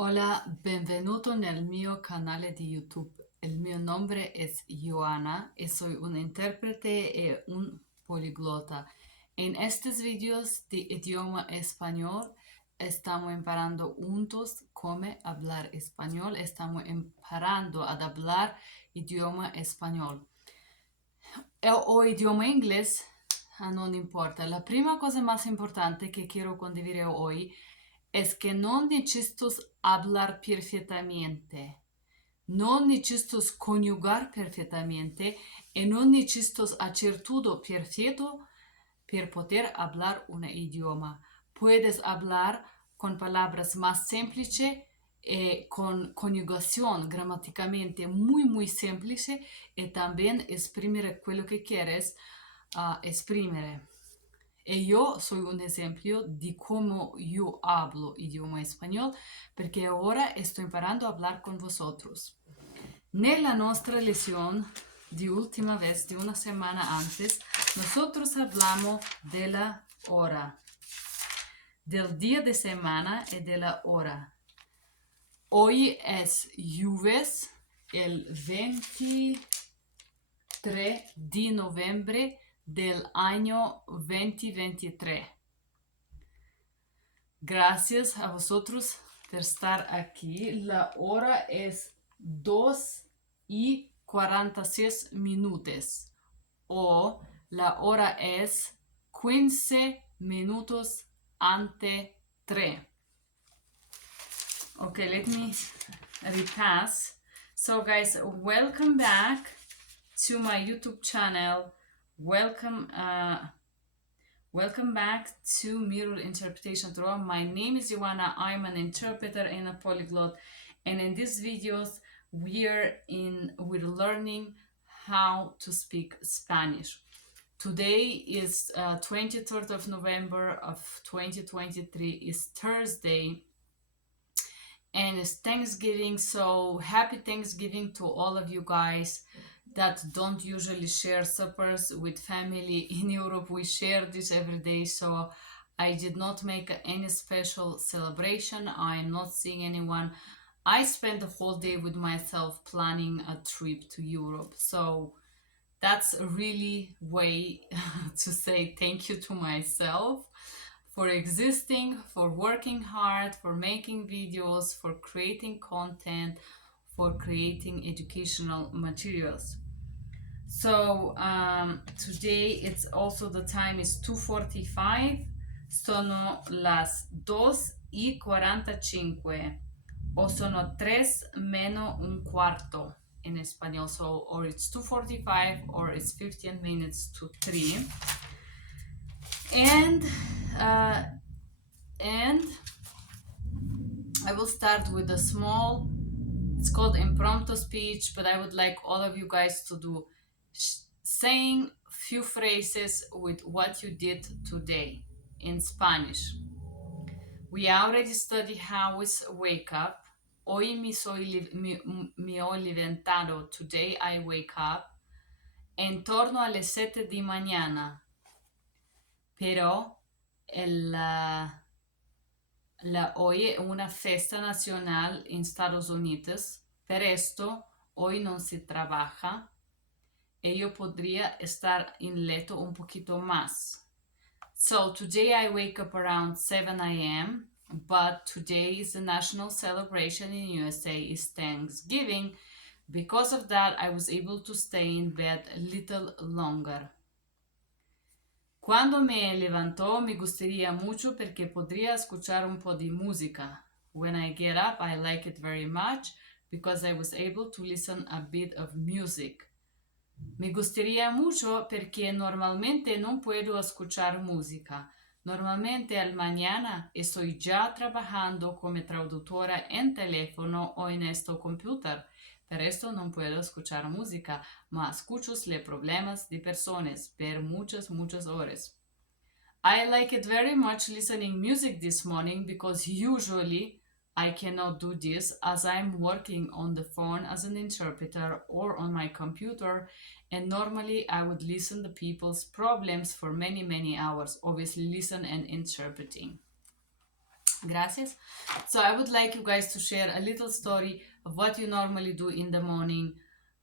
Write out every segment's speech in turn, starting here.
Hola, benvenuto nel mio canale di YouTube. Il mio nome es Joana y soy un intérprete y un poliglota. En estos videos de idioma español estamos imparando juntos cómo hablar español. Estamos imparando a hablar idioma español. O idioma inglés, non importa. La prima cosa más importante que quiero condividere hoy es que no necesitas hablar perfectamente, no necesitas conjugar perfectamente y no necesitas hacer todo perfecto para poder hablar un idioma. Puedes hablar con palabras más simples, con conjugación gramaticalmente muy simple y también exprimir lo que quieres exprimir. Y yo soy un ejemplo de cómo yo hablo idioma español, porque ahora estoy imparando a hablar con vosotros. Nella nostra lección de última vez, de una semana antes, nosotros hablamos de la hora, del día de semana y de la hora. Hoy es jueves, el 23 de noviembre del año 2023. Gracias a vosotros por estar aquí. La hora es 2:46 o la hora es 15 minutos ante 3. Okay, let me repass. So guys, welcome back to my YouTube channel. Welcome back to Mirror Interpretation Todorova. My name is Joana. I'm an interpreter and a polyglot, and in these videos we're learning how to speak Spanish. Today is 23rd of November of 2023. Is Thursday, and it's Thanksgiving. So happy Thanksgiving to all of you guys that don't usually share suppers with family. In Europe we share this every day, so I did not make any special celebration. I'm not seeing anyone. I spent the whole day with myself planning a trip to Europe, so that's a really way to say thank you to myself for existing, for working hard, for making videos, for creating content, for creating educational materials. So today it's also the time is 2:45, sono las 2:45 o sono 3:45 in español. So or it's 2:45 or it's 15 minutes to 3. And I will start with a small, it's called impromptu speech, but I would like all of you guys to do saying few phrases with what you did today in Spanish. We already studied how is wake up. Hoy me ho levantado. Today I wake up. En torno alle 7 di mañana. Pero hoy es una fiesta nacional en Estados Unidos. Per esto, hoy no se trabaja. Yo podría estar en leto un poquito más. So today I wake up around 7 a.m., but today is the national celebration in USA, is Thanksgiving. Because of that, I was able to stay in bed a little longer. Cuando me levantó me gustaría mucho porque podría escuchar un po' di música. When I get up, I like it very much because I was able to listen a bit of music. Me gustaría mucho perché normalmente non puedo escuchar música. Normalmente al mañana estoy ya trabajando come traductora en teléfono o en este computer. Per esto non puedo escuchar música, ma escucho los problemas de personas per muchas horas. I like it very much listening music this morning because usually I cannot do this as I'm working on the phone as an interpreter or on my computer, and normally I would listen to people's problems for many hours, obviously listen and interpreting. Gracias. So I would like you guys to share a little story of what you normally do in the morning.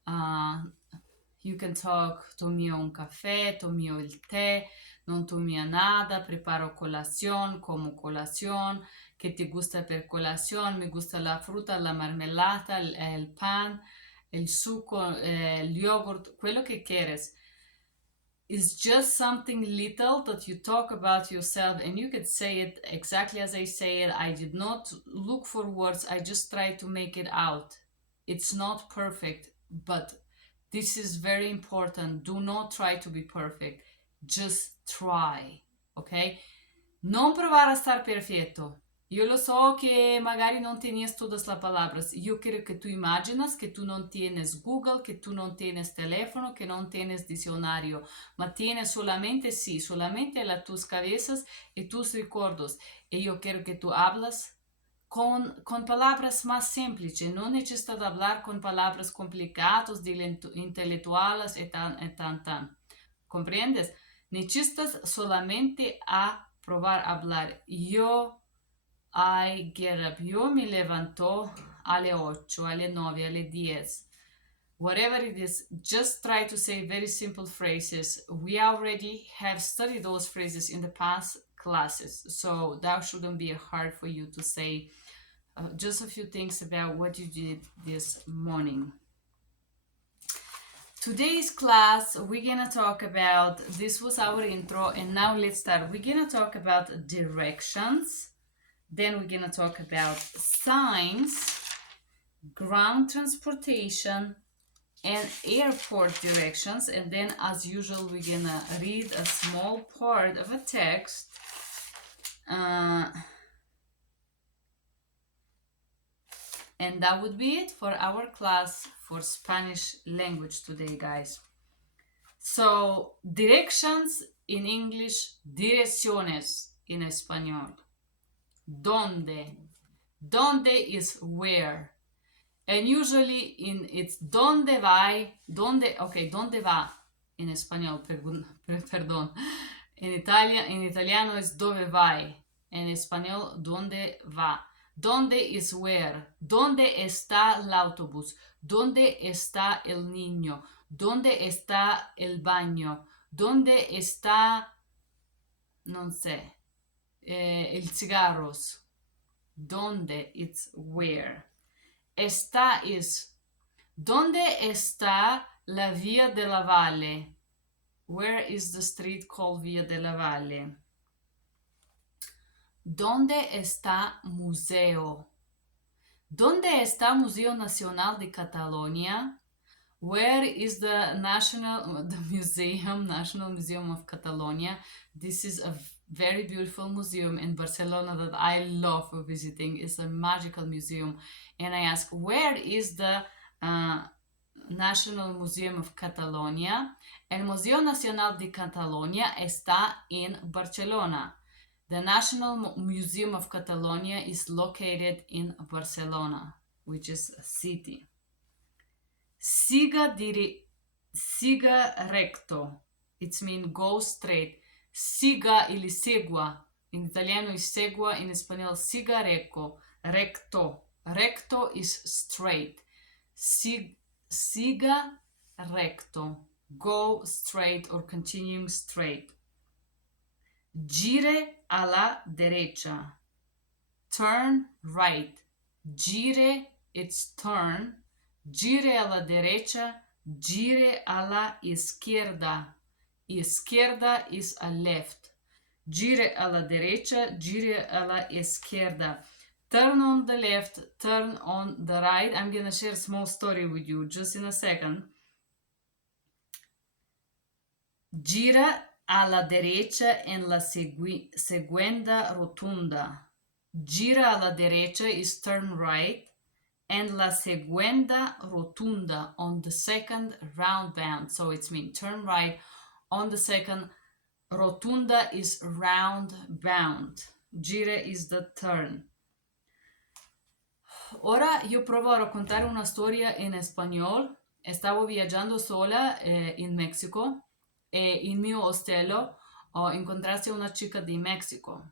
Uh, you can talk, tomio un caffè, tomio il tè, non tomio nada, preparo colación, como colación, ¿qué te gusta per colación? Me gusta la fruta, la marmelada, el pan, el suco, el yogurt, quello che quieres. Is just something little that you talk about yourself, and you could say it exactly as I say it. I did not look for words, I just try to make it out. It's not perfect, but this is very important. Do not try to be perfect, just try, ok? Non provar a estar perfecto. Yo lo so que magari no tienes todas las palabras. Yo quiero que tú imaginas que tú no tienes Google, que tú no tienes teléfono, que no tienes diccionario, ma tienes solamente, sí, solamente tus cabezas y tus recuerdos. Y yo quiero que tú hablas con palabras más simples. No necesitas hablar con palabras complicadas, intelectuales y tan. ¿Comprendes? Necesitas solamente a probar a hablar. I get up. Yo me levanto alle 8, alle 9, alle 10. Whatever it is, just try to say very simple phrases. We already have studied those phrases in the past classes, so that shouldn't be hard for you to say. Just a few things about what you did this morning. Today's class, we're gonna talk about, this was our intro, and now let's start. We're gonna talk about directions, then we're gonna talk about signs, ground transportation, and airport directions, and then as usual we're gonna read a small part of a text. And that would be it for our class for Spanish language today, guys. So, directions in English, direcciones in español. ¿Dónde? ¿Dónde is where? And usually it's ¿dónde va? ¿Dónde va? En español, perdón. En italiano es ¿dove vai? En español, ¿dónde va? ¿Dónde is where? ¿Dónde está el autobús? ¿Dónde está el niño? ¿Dónde está el baño? ¿Dónde está, no sé, el cigarros? ¿Dónde? It's where. Está is, ¿dónde está la Via della Valle? Where is the street called Via della Valle? ¿Dónde está museo? ¿Dónde está Museo Nacional de Cataluña? Where is the National Museum of Catalonia? This is a very beautiful museum in Barcelona that I love for visiting. It's a magical museum. And I ask, where is the National Museum of Catalonia? El Museo Nacional de Cataluña está en Barcelona. The National Museum of Catalonia is located in Barcelona, which is a city. Siga recto. It means go straight. Siga ili segua. In italiano is segua, in español siga recto. Recto is straight. Siga recto. Go straight or continuing straight. Gire a la derecha. Turn right. Gire, it's turn. Gire a la derecha. Gire a la izquierda. Izquierda is a left. Gire a la derecha. Gire a la izquierda. Turn on the left. Turn on the right. I'm gonna share a small story with you just in a second. Gira a la derecha en la segunda rotunda. Gira a la derecha is turn right, and la segunda rotunda on the second roundabout. So it's mean turn right on the second rotunda is roundabout. Gira is the turn. Ora io provo a raccontare una storia in espagnol. Stavo viaggiando sola in Messico e in mio ostello ho incontrato una chica di Mexico.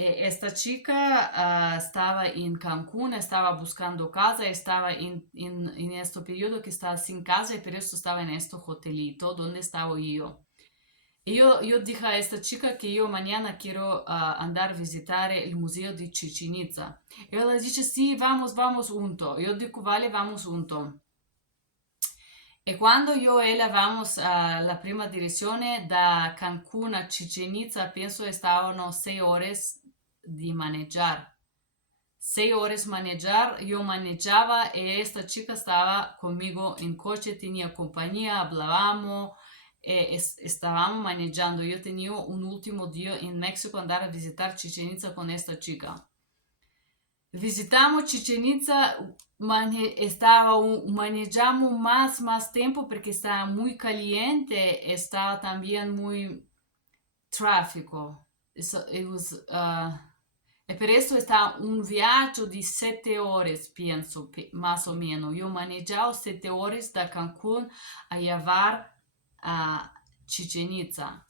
Esta chica estaba en Cancún, estaba buscando casa, estaba en este periodo que estaba sin casa y por eso estaba en este hotelito donde estaba yo. Y yo dije a esta chica que yo mañana quiero andar a visitar el museo de Chichén Itzá. Y ella dice, sí, vamos, vamos juntos. Yo digo, vale, vamos juntos. E quando io e ella vamos alla prima direzione da Cancun a Chichen Itza, penso stavano 6 ore di maneggiare. 6 ore maneggiare, io maneggiava e esta chica stava conmigo in coche, tenía compañía, hablábamos e stavamo maneggiando. Io tenevo un ultimo dia in Mexico andare a visitare Chichen Itza con esta chica. Visitamos Chichen Itza, manejamos más tiempo porque estaba muy caliente, estaba también muy tráfico. E per eso está un viaggio di 7 ore, penso, más o menos. Yo manejado 7 ore da Cancún a llevar a Chichen Itza.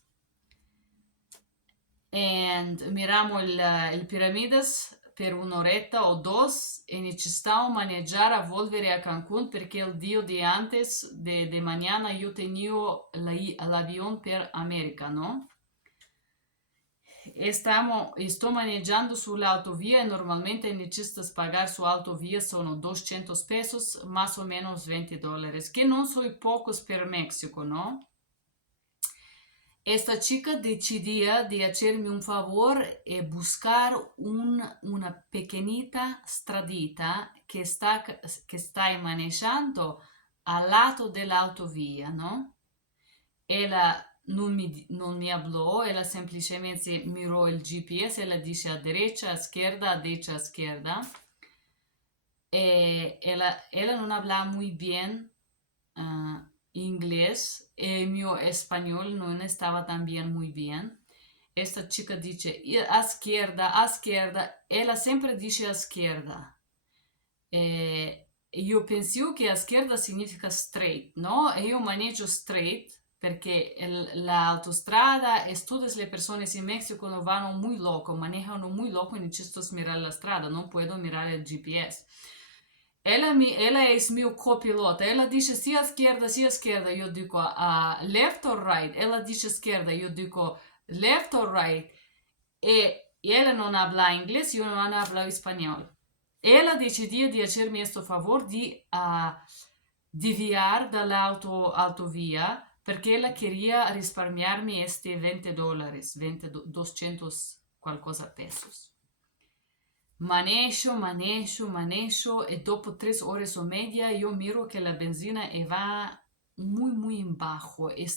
And miramos il pirámides per un'oretta o dos e necesitavo maneggiare a volvere a Cancún perché il día de antes de mañana yo tenía l'avión per América, ¿no? Sto maneggiando sull'autovia e normalmente necesitas pagar su autovia sono 200 pesos, más o menos $20, que non sono pocos per México, ¿no? Esta chica decidía de hacerme un favor y buscar una pequeñita stradita que está manejando al lado de la autovía, ¿no? Ella non mi habló, ella semplicemente miró el GPS, ella dice a derecha, a derecha, a izquierda. Ella non hablaba muy bien inglés, mi español no estaba también muy bien. Esta chica dice a izquierda, ella siempre dice a izquierda. Io penso che a izquierda significa straight, no? E io maneggio straight perché la autostrada e tutte le persone in Messico vanno muy loco, manejano muy loco e necesito mirar la strada, non puedo mirar il GPS. Ela é meu copilota. Ela dice sì a esquerda. Io dico left or right. Ela dice esquerda. Io dico left or right. E ela non habla inglés, io non hablo español. Ela decidiu de hacerme este favor de desviar dall'autovia perché ella queria risparmiarmi este $20, 200 qualcosa pesos. Manejo e dopo 3 ore o media io miro che la benzina va muy in bajo e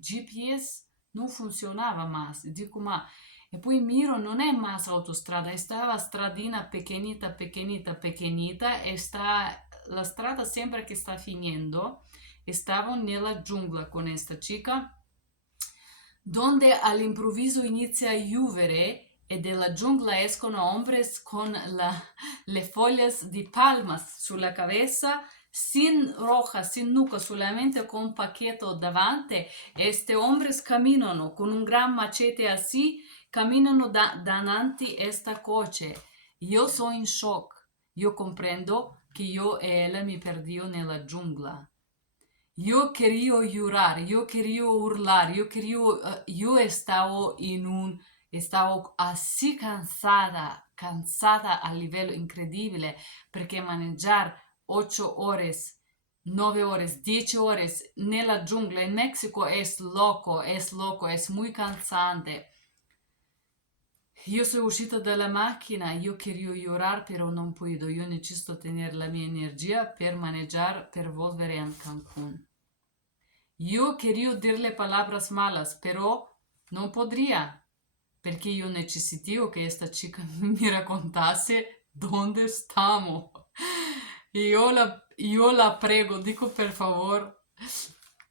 GPS non funzionava más. Dico, ma e poi miro, non è más autostrada, stava stradina pequeñita e la strada sembra che sta finendo. Stavo nella giungla con questa chica, donde all'improvviso inizia a piovere e della giungla escono hombres con le foglie di palmas sulla cabeza, sin rojas, sin nuca, solamente con un pacchetto davanti. Este hombres camminano con un gran machete así, camminano davanti esta coche. Io sono in shock. Io comprendo che io e ella mi perdió nella giungla. Io quería llorar, io quería urlar, io stavo así cansada a livello incredibile perché maneggiare 8 ore, 9 ore, 10 ore nella giungla in Messico es loco, es muy cansante. Io sono uscita dalla macchina, io quería llorar, però non puedo. Io necesito tener la mia energia per maneggiare, per volvere a Cancún. Io quería dirle palabras malas, però non podría, perché io necesito che questa chica mi raccontasse dove stiamo. Io la prego, dico per favor.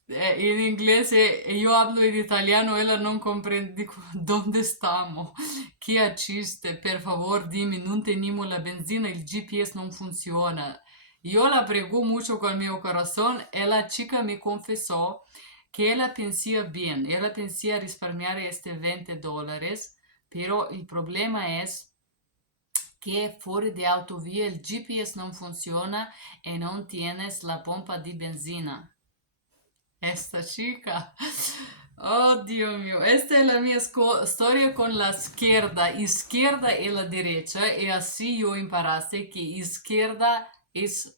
In inglese e io hablo in italiano, ella non comprende, dico, dove stiamo? Che aciste? Per favor, dimmi, non teniamo la benzina, il GPS non funziona. Io la prego mucho con mio corazón e la chica mi confesó que ella pensaba bien, ella pensaba risparmiare este $20 Pero il problema es que fuori de autovía el GPS non funziona e non tienes la pompa di benzina. Esta chica. Oh, Dios mío. Esta es la mía historia con la izquierda. Izquierda y la derecha. Y así yo emparaste que izquierda es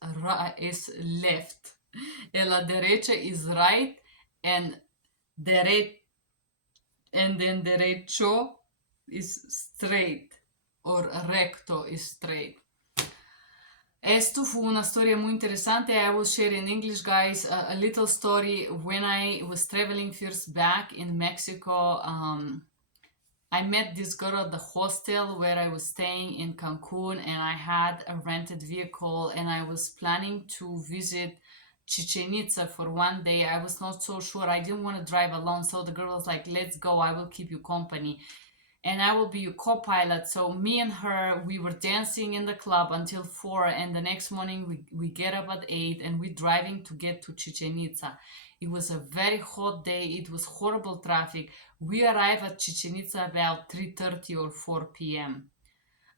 left. Y la derecha es right. And, dere and then derecho is straight. Or recto is straight. Esto fue una storia muy interesante. I will share in English, guys, a little story. When I was traveling first back in Mexico, I met this girl at the hostel where I was staying in Cancun, and I had a rented vehicle, and I was planning to visit Chichen Itza for one day. I was not so sure. I didn't want to drive alone, so the girl was like, let's go, I will keep you company and I will be your co-pilot. So me and her, we were dancing in the club until 4, and the next morning we get up at 8 and we're driving to get to Chichen Itza. It was a very hot day. It was horrible traffic. We arrived at Chichen Itza about 3:30 or 4 p.m.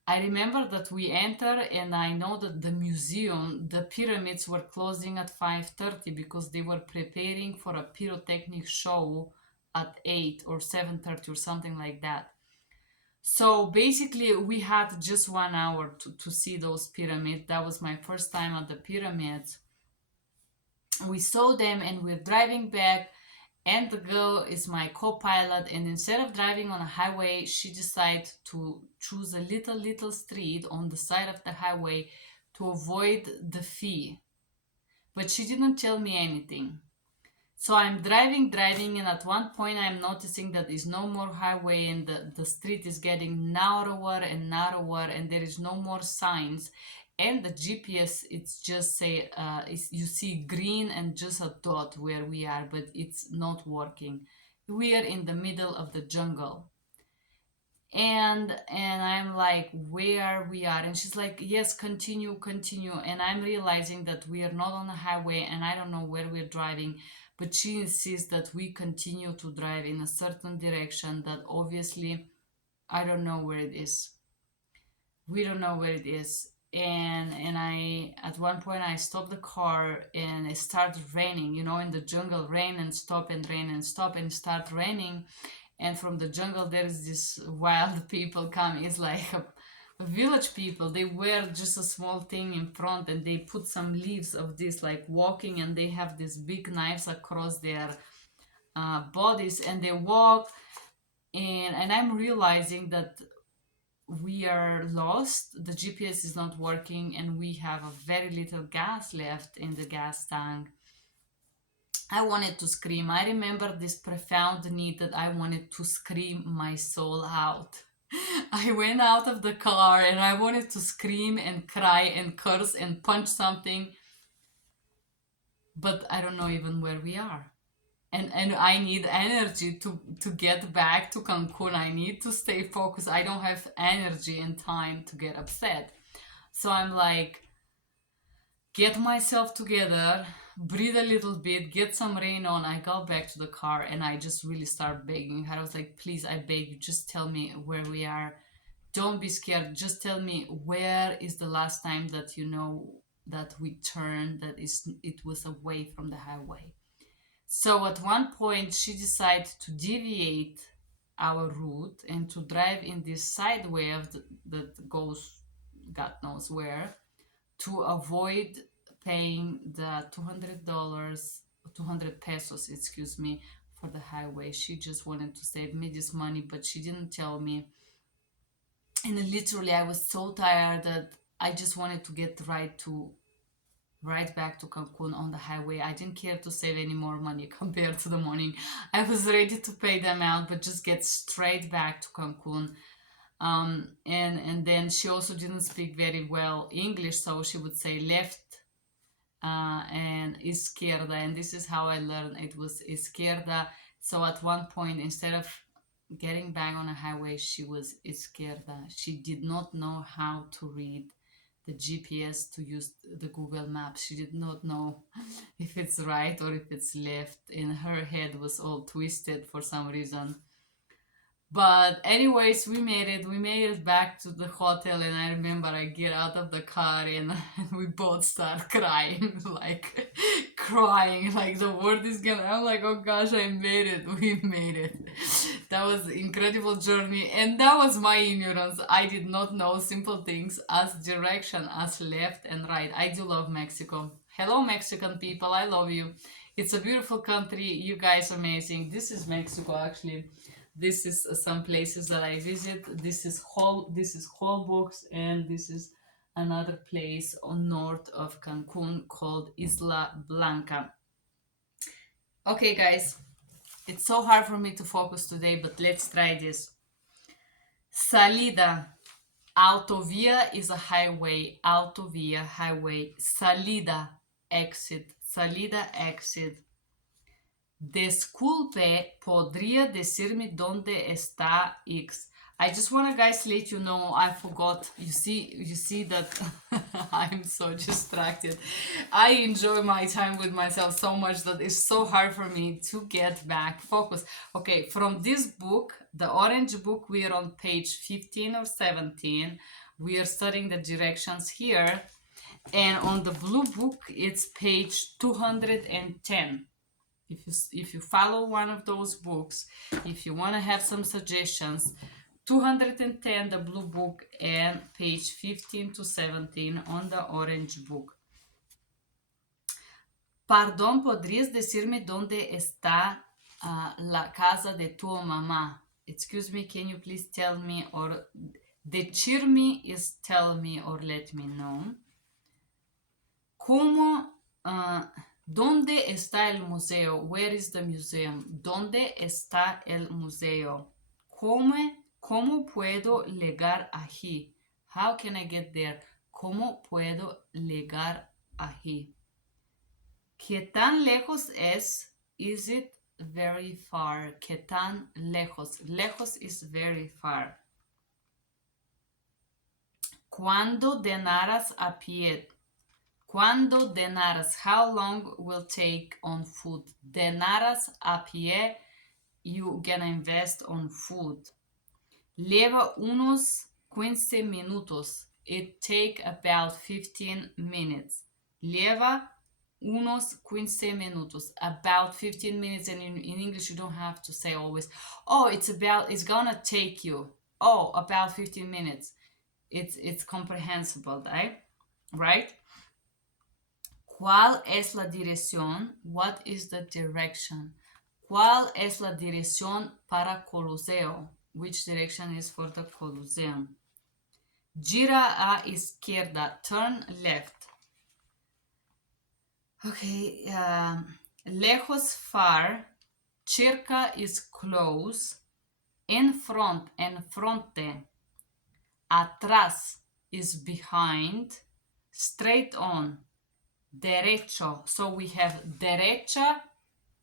I remember that we entered, and I know that the museum, the pyramids were closing at 5:30 because they were preparing for a pyrotechnic show at 8 or 7:30 or something like that. So basically, we had just 1 hour to see those pyramids. That was my first time at the pyramids. We saw them and we're driving back, and the girl is my co-pilot. And instead of driving on a highway, she decided to choose a little street on the side of the highway to avoid the fee. But she didn't tell me anything. So I'm driving, and at one point I'm noticing that there's no more highway, and the street is getting narrower and narrower, and there is no more signs. And the GPS, it's just say, you see green and just a dot where we are, but it's not working. We are in the middle of the jungle. And I'm like, where we are? And she's like, yes, continue. And I'm realizing that we are not on the highway, and I don't know where we're driving, but she insists that we continue to drive in a certain direction that obviously I don't know where it is. We don't know where it is. And I, at one point, I stopped the car, and it started raining, in the jungle, rain and stop and rain and stop and start raining. And from the jungle there's this wild people coming. It's like a village people. They wear just a small thing in front, and they put some leaves of this, like walking, and they have these big knives across their bodies, and they walk. And I'm realizing that we are lost. The GPS is not working, and we have a very little gas left in the gas tank. I wanted to scream. I remember this profound need that I wanted to scream my soul out. I went out of the car and I wanted to scream and cry and curse and punch something, but I don't know even where we are. And I need energy to get back to Cancun. I need to stay focused. I don't have energy and time to get upset. So I'm like, get myself together, breathe a little bit, get some rain on. I got back to the car and I just really start begging her. I was like, please, I beg you, just tell me where we are. Don't be scared. Just tell me, where is the last time that that we turned, it was away from the highway. So at one point she decided to deviate our route and to drive in this side way that goes God knows where, to avoid paying the $200, 200 pesos, excuse me, for the highway. She just wanted to save me this money, but she didn't tell me. And literally, I was so tired that I just wanted to get right back to Cancun on the highway. I didn't care to save any more money compared to the morning. I was ready to pay the amount, but just get straight back to Cancun. And then she also didn't speak very well English, so she would say left and izquierda, and this is how I learned it was izquierda. So at one point, instead of getting back on a highway, she was izquierda. She did not know how to read the GPS, to use the Google Maps. She did not know if it's right or if it's left, and her head was all twisted for some reason. But anyways, we made it. We made it back to the hotel, and I remember I get out of the car and we both start crying, like crying, like the world is gonna. I'm like, oh gosh, I made it. We made it. That was incredible journey, and that was my ignorance. I did not know simple things as direction, as left and right. I do love Mexico. Hello, Mexican people. I love you. It's a beautiful country. You guys are amazing. This is Mexico, actually. This is some places that I visit. This is Holbox, and this is another place on north of Cancun called Isla Blanca. Okay, guys, it's so hard for me to focus today, but let's try this. Salida. Autovia is a highway. Autovia, highway. Salida, exit. Salida, exit. Disculpe, ¿podría decirme dónde está X? I just want to guys let you know I forgot. You see that I'm so distracted. I enjoy my time with myself so much that it's so hard for me to get back focused. Okay, from this book, the orange book, we are on page 15 or 17. We are studying the directions here. And on the blue book, it's page 210. If you follow one of those books, if you want to have some suggestions, 210 the blue book and page 15 to 17 on the orange book. Perdón, ¿podrías decirme dónde está la casa de tu mamá? Excuse me, can you please tell me, or decirme is tell me or let me know. ¿Cómo? ¿Dónde está el museo? Where is the museum? ¿Dónde está el museo? ¿Cómo puedo llegar allí? How can I get there? ¿Cómo puedo llegar allí? ¿Qué tan lejos es? Is it very far? ¿Qué tan lejos? Lejos is very far. ¿Cuándo denarás a pie? ¿Cuándo denarás? How long will take on food? Denarás a pie, you gonna invest on food. Lleva unos 15 minutos. It take about 15 minutes. Lleva unos 15 minutos. About 15 minutes. And in English, you don't have to say always, oh, it's gonna take you. Oh, about 15 minutes. It's comprehensible, right? ¿Cuál es la dirección? What is the direction? ¿Cuál es la dirección para Coliseo? Which direction is for the Colosseum? Gira a izquierda. Turn left. Okay. Lejos, far. Cerca is close. En front, enfrente. Atrás is behind. Straight on. Derecho. So we have derecha,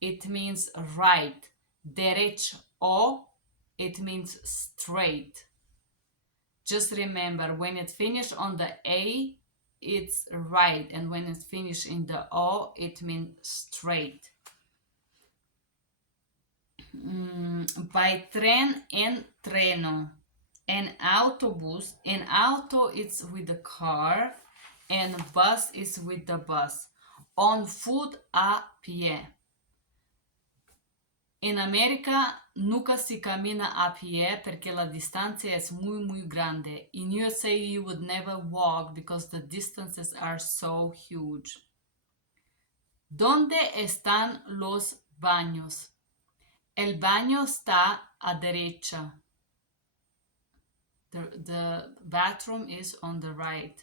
it means right. Derecho, it means straight. Just remember, when it finishes on the A, it's right. And when it's finished in the O, it means straight. By tren, en treno. En autobús, en auto, it's with the car. And bus is with the bus. On foot, a pie. En América nunca se camina a pie porque la distancia es muy grande. In USA you would never walk because the distances are so huge. ¿Dónde están los baños? El baño está a derecha. The bathroom is on the right.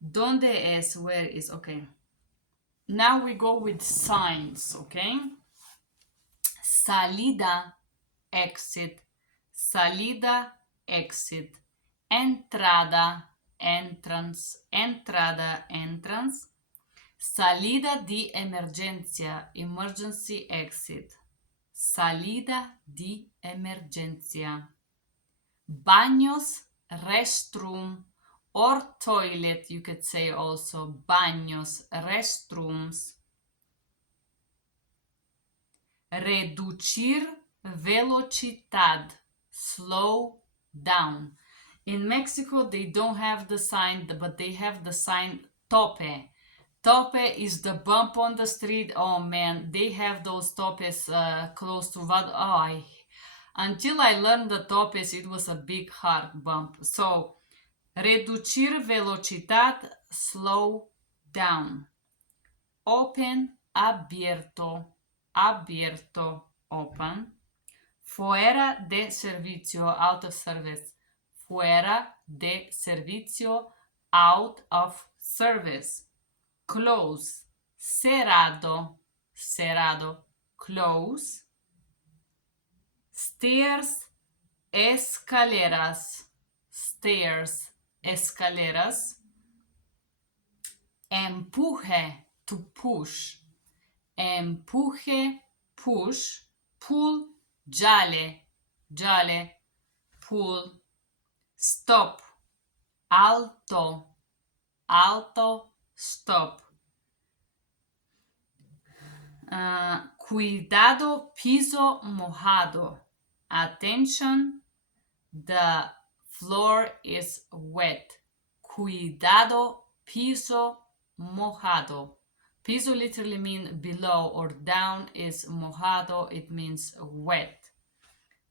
¿Dónde es? Where is? Okay. Now we go with signs, okay? Salida, exit. Salida, exit. Entrada, entrance. Entrada, entrance. Salida di emergencia, emergency exit. Salida di emergencia. Baños, restroom, or toilet, you could say also. Baños, restrooms. Reducir velocidad, slow down. In Mexico, they don't have the sign, but they have the sign tope. Tope is the bump on the street. Oh man, they have those topes close to what? Until I learned the topes, it was a big hard bump. So, reducir velocidad, slow down. Open, abierto, abierto, open. Fuera de servicio, out of service. Fuera de servicio, out of service. Close, cerrado, cerrado, close. Stairs, escaleras, stairs, escaleras. Empuje, to push. Empuje, push. Pull, jale, jale, pull. Stop, alto, alto, stop. Cuidado, piso mojado. Attention, the floor is wet. Cuidado, piso mojado. Piso literally means below or down, is mojado, it means wet.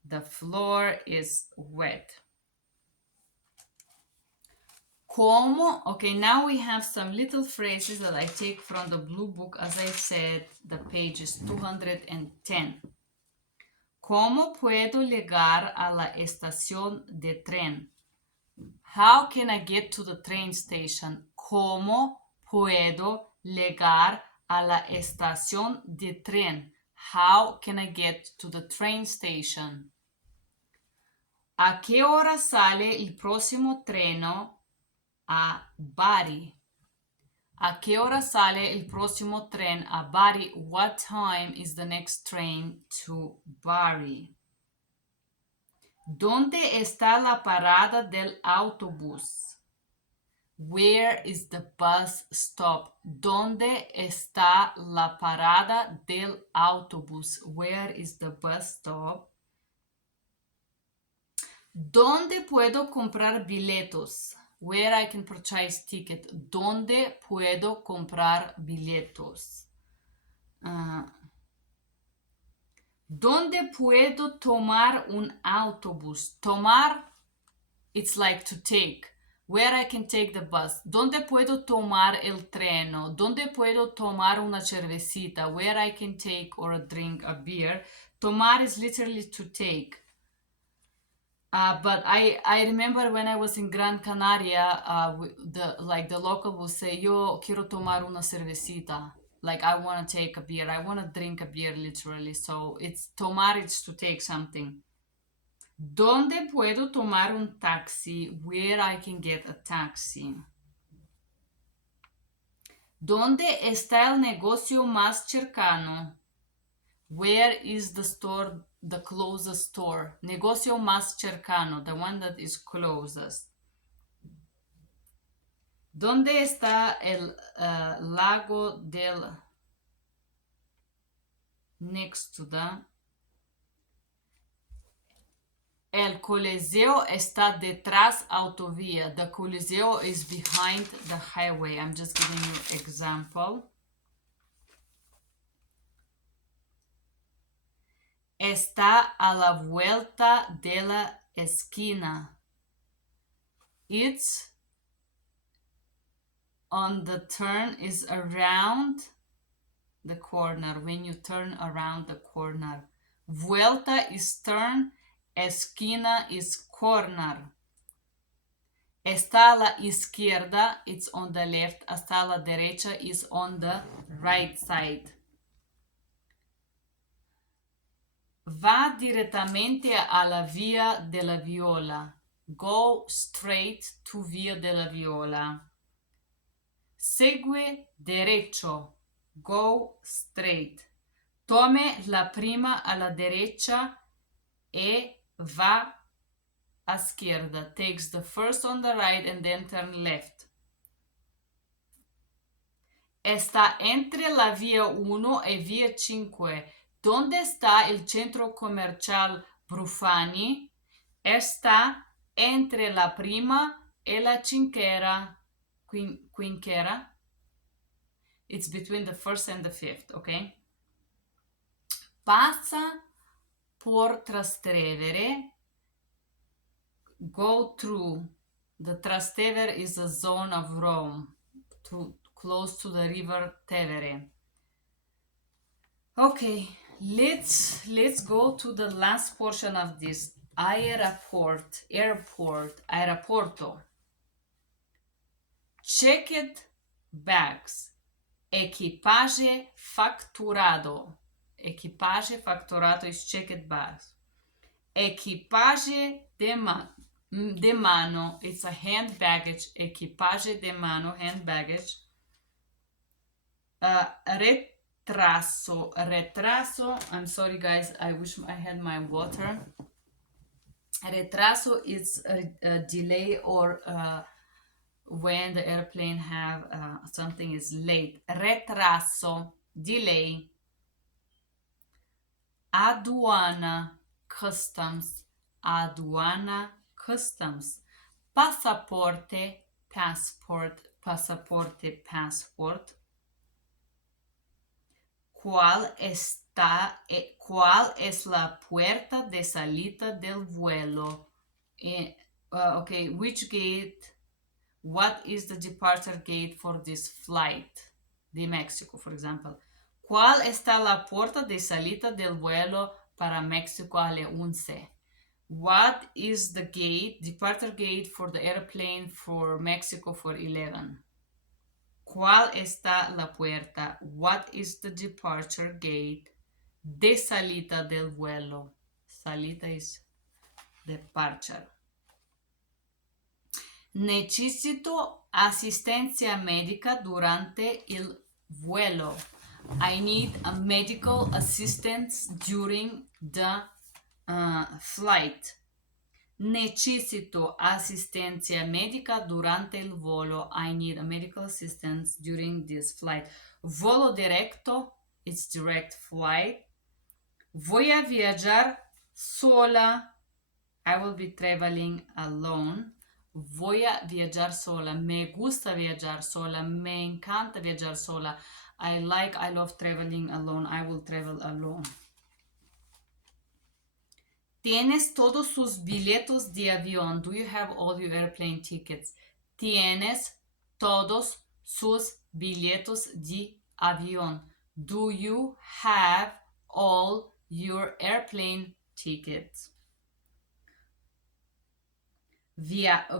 The floor is wet. Como, okay, now we have some little phrases that I take from the blue book. As I said, the page is 210. ¿Cómo puedo llegar a la estación de tren? How can I get to the train station? ¿Cómo puedo llegar a la estación de tren? How can I get to the train station? ¿A qué hora sale el próximo treno a Bari? ¿A qué hora sale el próximo tren a Bari? What time is the next train to Bari? ¿Dónde está la parada del autobús? Where is the bus stop? ¿Dónde está la parada del autobús? Where is the bus stop? ¿Dónde puedo comprar billetos? Where I can purchase ticket. ¿Dónde puedo comprar billetos? ¿Dónde puedo tomar un autobús? Tomar, it's like to take. Where I can take the bus. ¿Dónde puedo tomar el treno? ¿Dónde puedo tomar una cervecita? Where I can take or drink a beer. Tomar is literally to take. But I remember when I was in Gran Canaria, the local will say, yo quiero tomar una cervecita. Like, I want to take a beer. I want to drink a beer, literally. So it's tomar, it's to take something. ¿Dónde puedo tomar un taxi? Where I can get a taxi. ¿Dónde está el negocio más cercano? Where is the store, the closest store? Negocio más cercano, the one that is closest. ¿Dónde está el lago del... Next to the... El Coliseo está detrás autovía. The Coliseo is behind the highway. I'm just giving you example. Está a la vuelta de la esquina. It's on the turn, is around the corner, when you turn around the corner. Vuelta is turn, esquina is corner. Está a la izquierda, it's on the left. Está a la derecha is on the right side. Va diretamente a la Vía de la Viola. Go straight to Vía de la Viola. Segue derecho. Go straight. Tome la prima a la derecha e va a izquierda. Takes the first on the right and then turn left. Está entre la vía 1 e vía 5. ¿Dónde está el centro comercial Brufani? Está entre la prima e la cinquera. Quinquera. It's between the first and the fifth, okay? Passa por Trastevere. Go through. The Trastevere is a zone of Rome, close to the river Tevere. Okay, let's go to the last portion of this. Aeroporto. Checked bags. Equipaje facturado. Equipaje facturado is checked bags. Equipaje de mano. It's a hand baggage. Equipaje de mano, hand baggage. Retraso. I'm sorry, guys. I wish I had my water. Retraso is a delay or when the airplane have something is late. Retraso, delay. Aduana, customs. Aduana, customs. Pasaporte, passport. Pasaporte, passport. ¿Cuál es la puerta de salida del vuelo? Okay, which gate? What is the departure gate for this flight? De Mexico, for example. ¿Cuál está la puerta de salida del vuelo para Mexico a las 11? What is the departure gate for the airplane for Mexico for 11? ¿Cuál está la puerta? What is the departure gate de salida del vuelo? Salida is departure. Necesito asistencia médica durante el vuelo. I need a medical assistance during the flight. Necesito asistencia médica durante el vuelo. I need a medical assistance during this flight. Volo directo, it's direct flight. Voy a viajar sola. I will be traveling alone. Voy a viajar sola. Me gusta viajar sola. Me encanta viajar sola. I love traveling alone. I will travel alone. ¿Tienes todos sus billetes de avión? Do you have all your airplane tickets? ¿Tienes todos sus billetes de avión? Do you have all your airplane tickets? Viaja.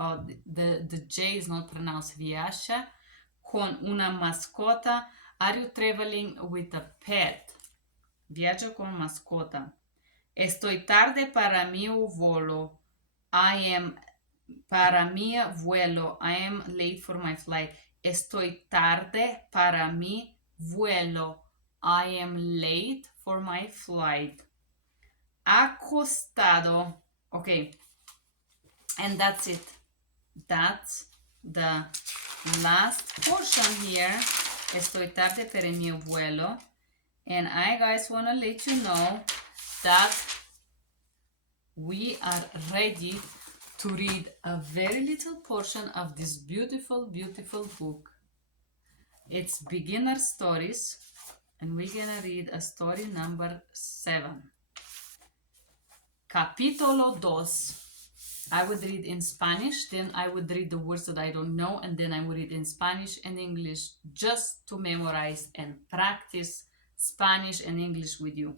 Oh, the J is not pronounced. Viaja con una mascota. Are you traveling with a pet? Viaja con mascota. Estoy tarde para mi vuelo. I am late for my flight. Estoy tarde para mi vuelo. I am late for my flight. Acostado. Okay. And that's it. That's the last portion here. Estoy tarde para mi vuelo. And I, guys, want to let you know that we are ready to read a very little portion of this beautiful, beautiful book. It's beginner stories, and we're going to read a story number 7. Capítulo 2. I would read in Spanish, then I would read the words that I don't know, and then I would read in Spanish and English just to memorize and practice Spanish and English with you.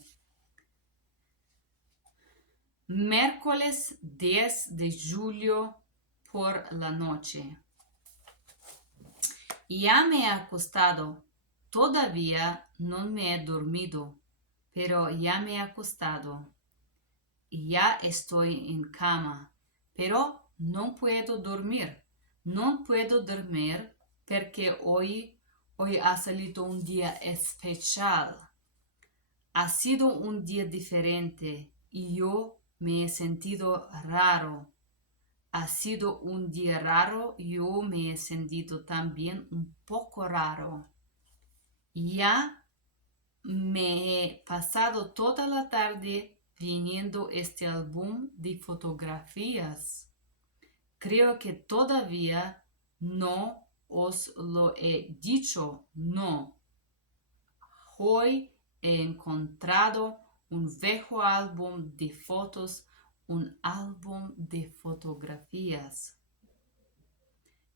Miércoles 10 de julio por la noche. Ya me he acostado. Todavía no me he dormido, pero ya me he acostado. Ya estoy en cama, pero no puedo dormir. No puedo dormir porque hoy ha salido un día especial. Ha sido un día diferente y yo me he sentido raro. Ha sido un día raro y yo me he sentido también un poco raro. Ya me he pasado toda la tarde viendo este álbum de fotografías. Creo que todavía no os lo he dicho, no. Hoy he encontrado un viejo álbum de fotos, un álbum de fotografías.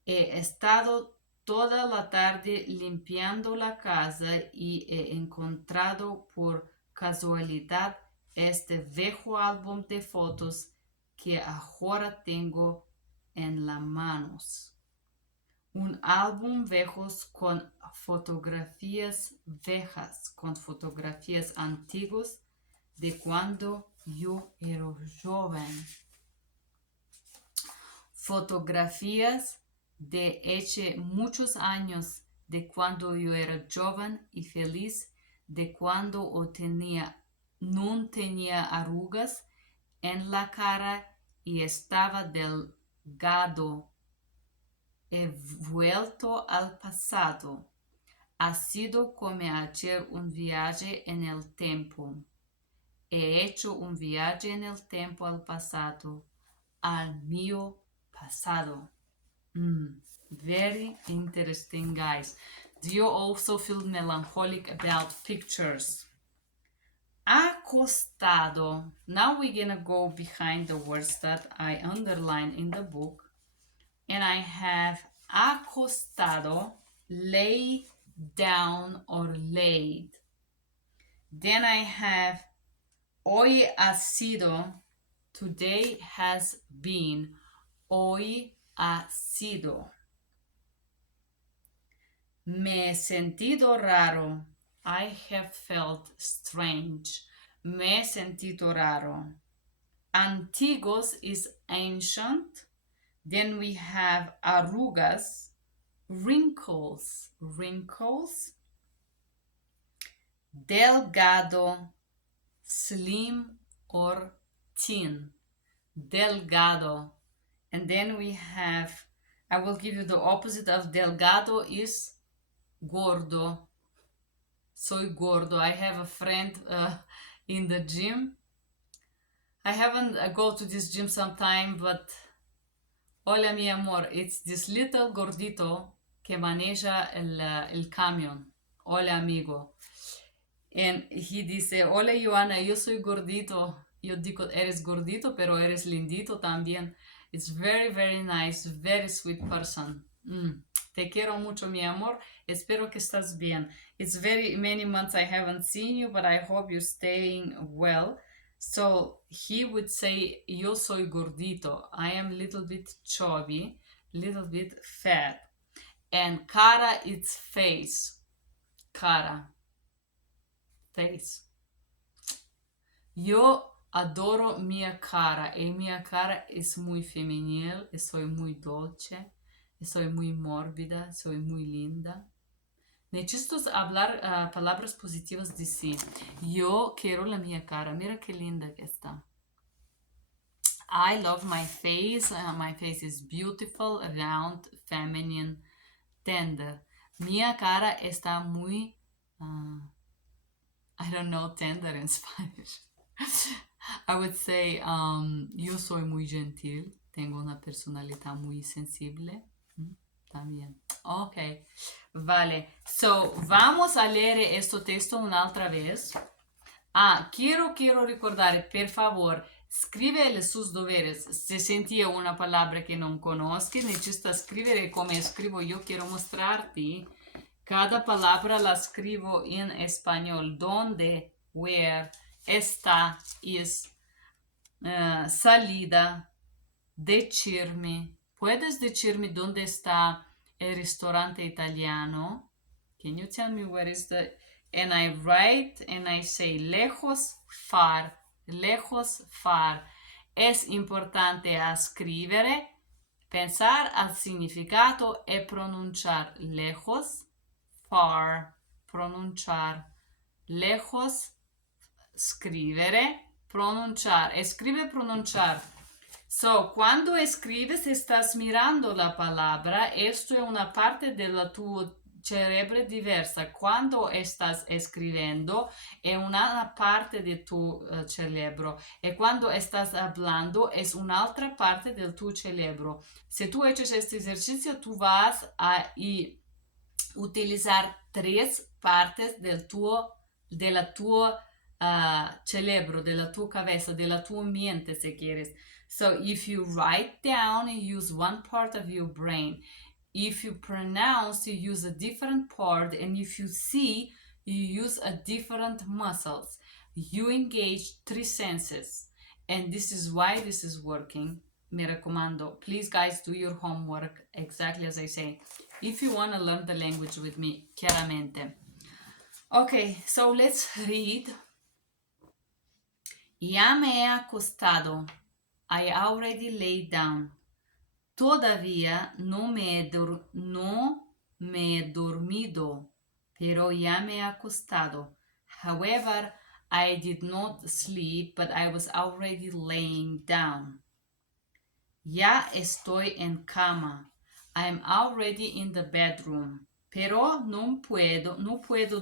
He estado toda la tarde limpiando la casa y he encontrado por casualidad este viejo álbum de fotos que ahora tengo en las manos. Un álbum viejos con fotografías viejas, con fotografías antiguas de cuando yo era joven. Fotografías de hace muchos años, de cuando yo era joven y feliz, de cuando no tenía arrugas en la cara y estaba delgado. He vuelto al pasado. Ha sido como hacer un viaje en el tiempo. He hecho un viaje en el tiempo al pasado, al mío pasado. Very interesting, guys. Do you also feel melancholic about pictures? Acostado. Now we're gonna go behind the words that I underlined in the book. And I have acostado, lay down or laid. Then I have hoy ha sido, today has been, hoy ha sido. Me he sentido raro, I have felt strange. Me he sentido raro. Antiguos is ancient. Then we have arrugas, wrinkles, delgado, slim or thin, delgado. And then we have, I will give you the opposite of delgado is gordo. Soy gordo. I have a friend in the gym. I haven't go to this gym sometime, but hola mi amor, it's this little gordito que maneja el camión. Hola amigo. And he dice, hola Joana, yo soy gordito. Yo digo, eres gordito, pero eres lindito también. It's very, very nice, very sweet person. Te quiero mucho, mi amor. Espero que estás bien. It's very many months I haven't seen you, but I hope you're staying well. So he would say, yo soy gordito. I am a little bit chubby, little bit fat. And cara, it's face. Cara. Face. Yo adoro mia cara. Y mia cara es muy femenil. Soy muy dolce. Soy muy mórbida. Soy muy linda. Necesito hablar palabras positivas de sí. Yo quiero la mia cara. Mira qué linda que está. I love my face. My face is beautiful, round, feminine, tender. Mia cara está muy, I don't know, tender in Spanish. I would say, yo soy muy gentil. Tengo una personalidad muy sensible. También. Ok. Vale. So, vamos a leer este texto una otra vez. Quiero recordar, por favor, scrivere sus deberes. Se sentía una palabra que no conozcas, necesita escribir como escribo yo. Quiero mostrarte. Cada palabra la escribo en español. Donde, where, está, is, salida, decirme. ¿Puedes decirme dónde está el restaurante italiano? Can you tell me where is the... And I write and I say lejos, far, lejos, far. Es importante escribere, pensar al significato e pronunciar lejos, far, pronunciar lejos, scrivere, pronunciar, escribe, pronunciar. So, cuando escribes estás mirando la palabra, esto es una parte de cerebro es diversa. Cuando estás escribiendo, es una parte de tu cerebro. Y cuando estás hablando, es una otra parte de tu cerebro. Si tú echas este ejercicio, tú vas a utilizar tres partes de la tua cerebro, de la tu cabeza, de la tu mente, si quieres. So if you write down, you use one part of your brain. If you pronounce, you use a different part, and if you see, you use a different muscles. You engage three senses, and this is why this is working. Me recommendo. Please, guys, do your homework exactly as I say. If you want to learn the language with me, chiaramente. Okay, so let's read. Ya me he acostado. I already lay down. Todavía no me he dormido, pero ya me he acostado. However, I did not sleep, but I was already laying down. Ya estoy en cama. I'm already in the bedroom. Pero no puedo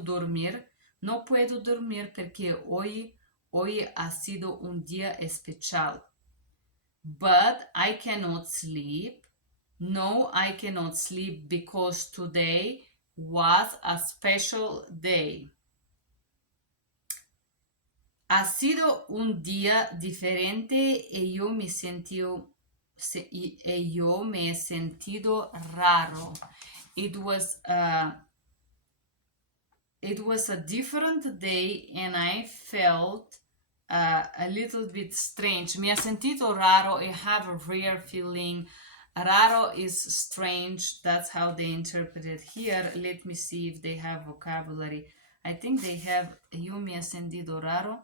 dormir. No puedo dormir porque hoy ha sido un día especial. But I cannot sleep. No, I cannot sleep because today was a special day. Ha sido un día diferente y yo me he sentido raro. It was a different day and I felt a little bit strange. Me ha sentido raro. I have a rare feeling. Raro is strange. That's how they interpret it here. Let me see if they have vocabulary. I think they have yo me ha sentido raro.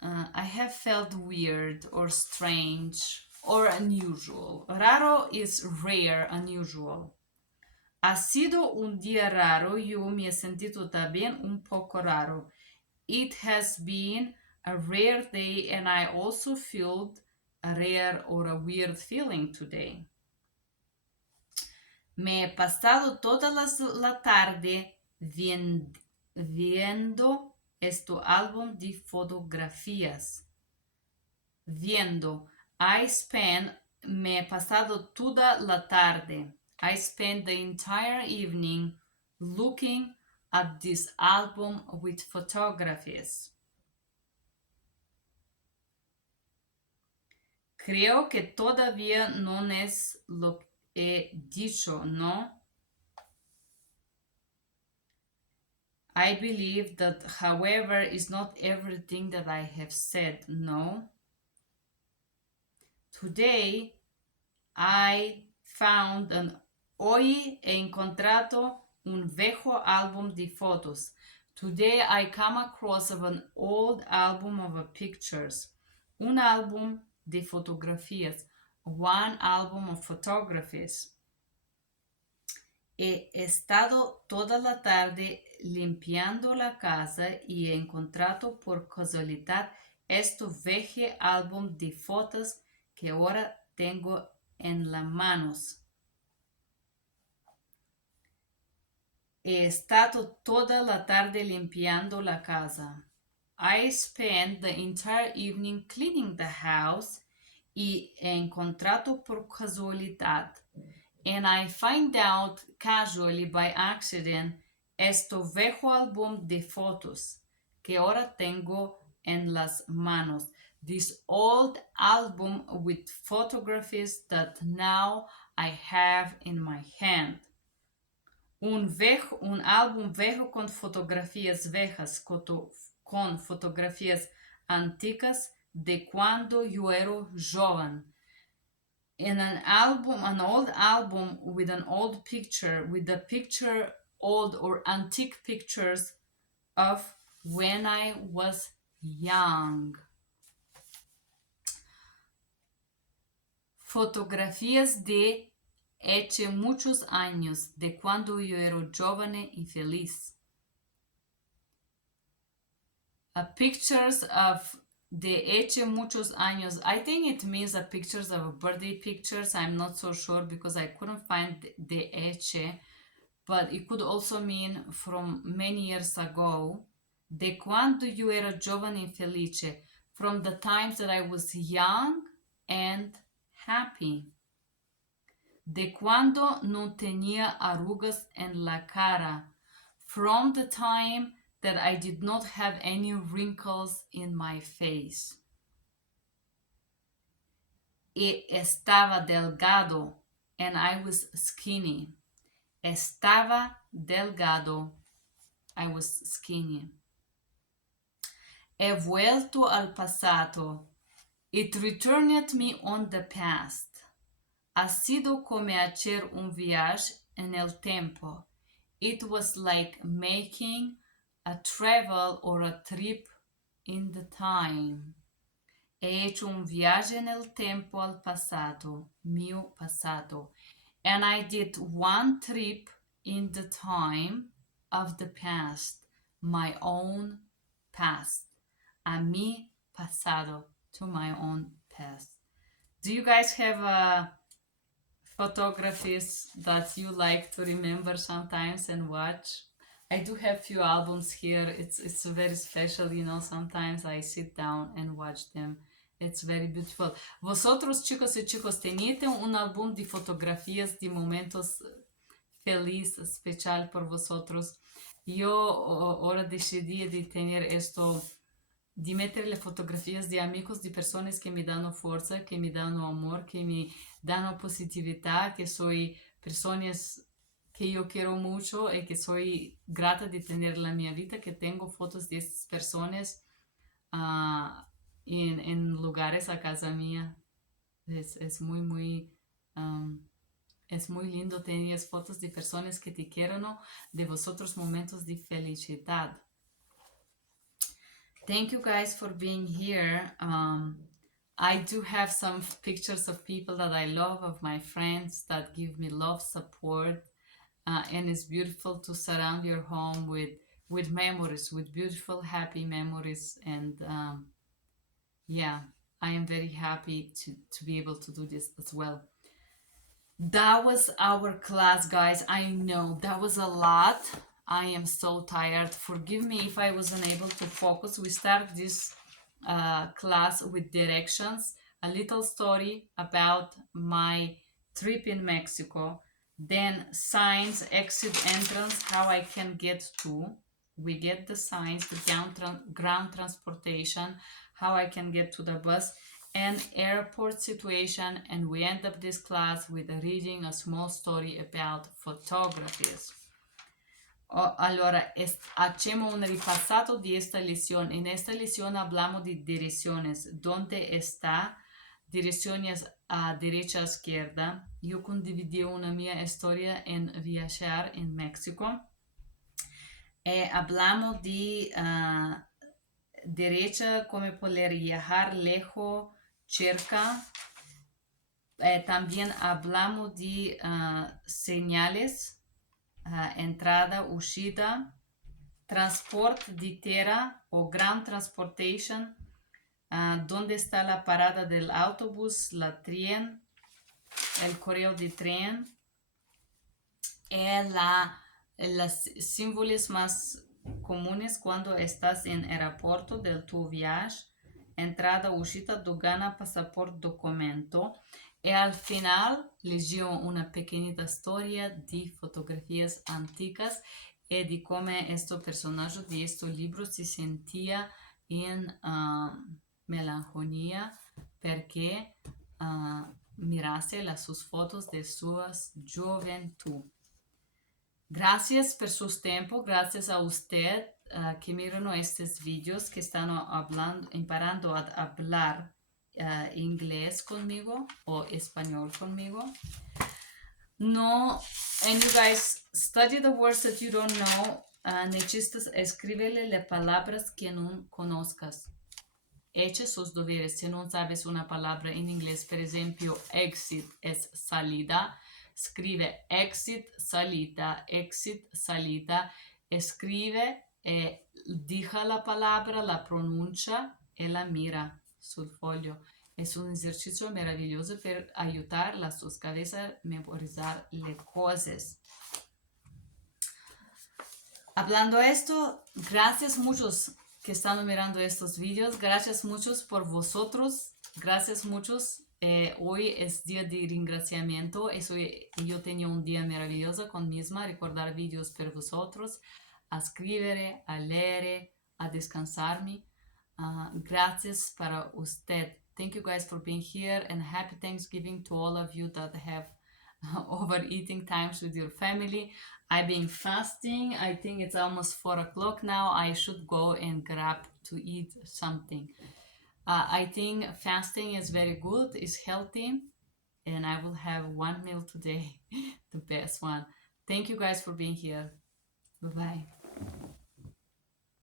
I have felt weird or strange or unusual. Raro is rare, unusual. Ha sido un día raro. Yo me he sentido también un poco raro. It has been a rare day and I also felt a rare or a weird feeling today. Me he pasado toda la tarde viendo este álbum de fotografías. Viendo. Me he pasado toda la tarde. I spent the entire evening looking at this album with photographies. Creo que todavía no es lo que he dicho, ¿no? I believe that, however, is not everything that I have said, no? Today, hoy he encontrado un viejo álbum de fotos. Today I come across an old album of pictures. Un álbum de fotografías. One album of photographies. He estado toda la tarde limpiando la casa y he encontrado por casualidad este viejo álbum de fotos que ahora tengo en las manos. He estado toda la tarde limpiando la casa. I spent the entire evening cleaning the house y he encontrado por casualidad. And I find out casually by accident este viejo álbum de fotos que ahora tengo en las manos. This old album with photographies that now I have in my hand. Un álbum viejo con fotografías viejas, con fotografías antiguas de cuando yo era joven. In an old album with an old picture, with the picture, old or antique pictures of when I was young. Fotografías de hace muchos años, de cuando yo era joven y feliz. Pictures of de hace muchos años. I think it means pictures of birthday pictures. I'm not so sure because I couldn't find de hace. but it could also mean from many years ago. De quando io ero giovane e felice, from the times that I was young and happy. De cuando no tenía arrugas en la cara, from the time that I did not have any wrinkles in my face. Y estaba delgado, and I was skinny. Estaba delgado, I was skinny. He vuelto al pasado. It returned me on the past. Ha sido como hacer un viaje en el tiempo. It was like making a travel or a trip in the time. He hecho un viaje en el tiempo al pasado, mio pasado. And I did one trip in the time of the past, my own past. A mi pasado, to my own past. Do you guys have photographies that you like to remember sometimes and watch? I do have few albums here. It's very special, you know. Sometimes I sit down and watch them. It's very beautiful. Vosotros, chicos y chicos, ¿teníate un álbum de fotografías de momentos feliz, especial por vosotros? Yo ahora decidí de tener esto, de meterle fotografías de amigos, de personas que me dan fuerza, que me dan amor, que me dan positividad, que soy personas que yo quiero mucho y que soy grata de tener en la mi vida, que tengo fotos de estas personas en lugares a casa mía. Es muy, es muy lindo tener fotos de personas que te quieren, ¿no? De vosotros momentos de felicidad. Thank you guys for being here. I do have some pictures of people that I love, of my friends that give me love, support, and it's beautiful to surround your home with memories, with beautiful, happy memories. And yeah, I am very happy to be able to do this as well. That was our class, guys. I know that was a lot. I am so tired. Forgive me if I wasn't able to focus. We start this class with directions, a little story about my trip in Mexico, then signs, exit, entrance, how I can get to. We get the signs, the ground transportation, how I can get to the bus, and airport situation, and we end up this class with reading a small story about photographies. Allora, hacemos un repasado de esta lección. En esta lección hablamos de direcciones. ¿Dónde está? Direcciones a derecha, a izquierda. Yo condividí una mía historia en viajar en México. Hablamos de derecha, cómo poder viajar lejos, cerca. También hablamos de señales. Entrada, uscita, transporte de tierra o ground transportation, dónde está la parada del autobús, la tren, el correo de tren, los símbolos más comunes cuando estás en aeropuerto del tu viaje, entrada, uscita, dogana, pasaporte, documento. Y al final les dio una pequeñita historia de fotografías antiguas y de cómo este personaje de este libro se sentía en melancolía porque mirase sus fotos de su juventud. Gracias por su tiempo, gracias a usted que miran estos videos, que están parando a hablar inglés conmigo o español conmigo. No, and you guys study the words that you don't know. Necesitas escribirle las palabras que no conozcas. Echa sus deberes. Si no sabes una palabra en inglés, por ejemplo, exit es salida. Escribe exit, salida, escribe, diga la palabra, la pronuncia y la mira sul foglio. Es un ejercicio maravilloso para ayudar a sus cabezas a memorizar las cosas. Hablando esto, gracias muchos que están mirando estos vídeos, gracias muchos por vosotros, gracias muchos. Hoy es día de regraciamiento, yo tengo un día maravilloso con misma, recordar vídeos por vosotros, a escribir, a leer, a descansarme. Gracias para usted. Thank you guys for being here and happy Thanksgiving to all of you that have overeating times with your family. I've been fasting. I think it's almost 4 o'clock now. I should go and grab to eat something. I think fasting is very good, it's healthy, and I will have one meal today, the best one. Thank you guys for being here. Bye bye.